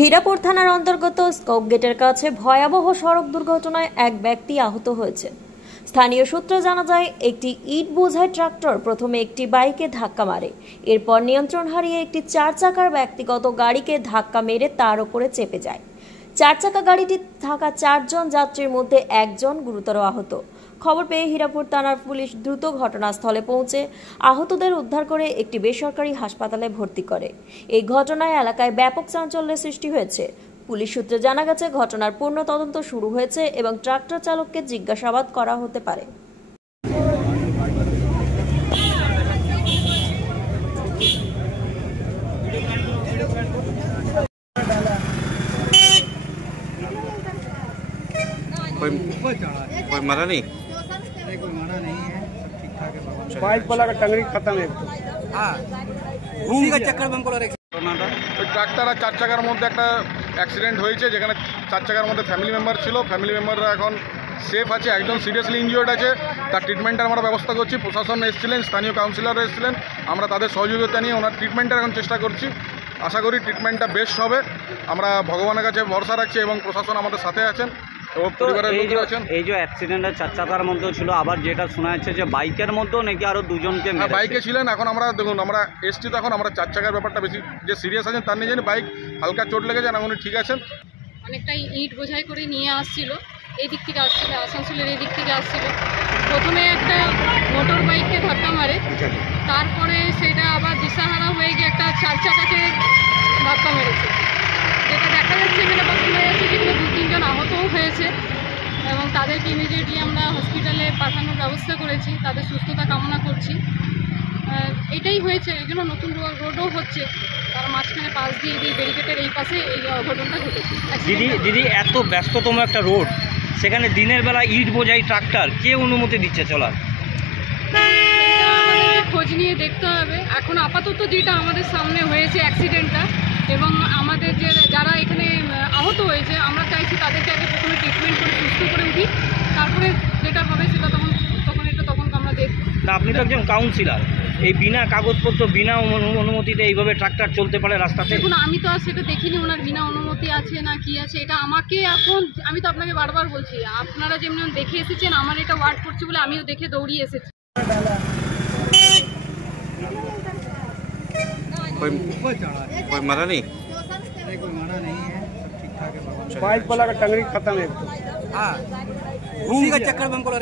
হীরাপুর থানার অন্তর্গত স্কোপ গেটের কাছে ভয়াবহ সড়ক দুর্ঘটনায় এক ব্যক্তি আহত হয়েছে। স্থানীয় সূত্রে জানা যায়, একটি ইট বোঝাই ট্রাক্টর প্রথমে একটি বাইকে ধাক্কা মারে, এরপর নিয়ন্ত্রণ হারিয়ে একটি 4 চাকার ব্যক্তিগত গাড়িকে ধাক্কা মেরে তার উপরে চেপে যায়। 4 চাকা গাড়িটি থাকা 4 জন যাত্রীর মধ্যে একজন গুরুতর আহত। খবর পেয়ে হীরাপুর থানার পুলিশ দ্রুত ঘটনাস্থলে পৌঁছে আহতদের উদ্ধার করে একটি বেসরকারি হাসপাতালে ভর্তি করে। এই ঘটনায় এলাকায় ব্যাপক চাঞ্চল্যের সৃষ্টি হয়েছে। পুলিশ সূত্রে জানা গেছে, ঘটনার পূর্ণ তদন্ত শুরু হয়েছে এবং ট্রাক্টর চালককে জিজ্ঞাসাবাদ করা হতে পারে। कोई मरा नहीं? कोई मरा नहीं है, सब ठीक ठाक है। बाइक वाला का टंगड़ी खत्म है। उसी का चक्कर में बोला ওই ট্রাক্টর আর 4 চাকার মধ্যে একটা অ্যাক্সিডেন্ট হয়েছে, যেখানে 4 চাকার মধ্যে ফ্যামিলি মেম্বার ছিল। ফ্যামিলি মেম্বাররা এখন সেফ আছে, একজন সিরিয়াসলি ইনজিওর্ড আছে। তার ট্রিটমেন্টের আমরা ব্যবস্থা করছি। প্রশাসন এসেছিলেন, স্থানীয় কাউন্সিলর এসেছিলেন, আমরা তাদের সহযোগিতা নিয়ে ওনার ট্রিটমেন্টের এখন চেষ্টা করছি। আশা করি ট্রিটমেন্টটা বেস্ট হবে। আমরা ভগবানের কাছে ভরসা রাখছি এবং প্রশাসন আমাদের সাথে আছেন এবং পরিবারের লোকজন আছেন। এই যে অ্যাক্সিডেন্টের 4 চাকার মধ্যেও ছিল, আবার যেটা শোনা যাচ্ছে যে বাইকের মধ্যেও নাকি আরো দুজনকে মেরেছে। বাইকে ছিলেন। এখন আমরা দেখুন, আমরা এসছি, তখন আমরা 4 চাকার ব্যাপারটা বেশি যে সিরিয়াস আছেন তার নিয়ে জানি। বাইক হালকা চোট লেগেছে, এখন উনি ঠিক আছেন। অনেকটাই ইট বোঝাই করে নিয়ে আসছিল, এই দিক থেকে আসছিল, আসানসোলের এই দিক থেকে আসছিল। প্রথমে একটা মোটর বাইককে ধাক্কা মারে, তারপরে সেটা আবার দিশাহারা হয়ে গিয়ে একটা 4 চাকাকে ধাক্কা মেরেছে। যেটা দেখা যাচ্ছে এখানে বা শোনা যাচ্ছে যেখানে 2-3 জন আহতও হয়েছে এবং তাদেরকে ইমিডিয়েটলি আমরা হসপিটালে পাঠানোর ব্যবস্থা করেছি। তাদের সুস্থতা কামনা করছি। এটাই হয়েছে, এই জন্য নতুন রোডও হচ্ছে, তার মাঝখানে পাশ দিয়ে এই ব্যারিকেডের এই পাশে এই অঘটনটা ঘটেছে। দিদি এত ব্যস্ততম একটা রোড, সেখানে দিনের বেলা ইট বোঝাই ট্রাক্টর কে অনুমতি দিচ্ছে চলার? খোঁজ নিয়ে দেখতে হবে। এখন আপাতত যেটা আমাদের সামনে হয়েছে অ্যাক্সিডেন্টটা, এবং আমাদের যে যারা এখানে আহত হয়েছে, আমরা চাইছি তাদেরকে আগে প্রথমে ট্রিটমেন্ট করে সুস্থ করে উঠি, তারপরে যেটা হবে সেটা তখন আমরা দেখব। না, আপনি তো একজন কাউন্সিলর, এই বিনা কাগজপত্র বিনা অনুমতিতে এইভাবে ট্রাক্টর চলতে পারে রাস্তাতে? দেখুন, আমি তো আর সেটা দেখিনি ওনার বিনা অনুমতি আছে না কি আছে। এটা আমাকে এখন, আমি তো আপনাকে বারবার বলছি, আপনারা যেমন দেখে এসেছেন, আমার এটা ওয়ার্ড করছে বলে আমিও দেখে দৌড়িয়ে এসেছি। कोई मरा नहीं? कोई मरा नहीं है, सब ठीक ठाक है। बाइक वाला का टंगड़ी खत्म है। उसी का चक्कर में बोला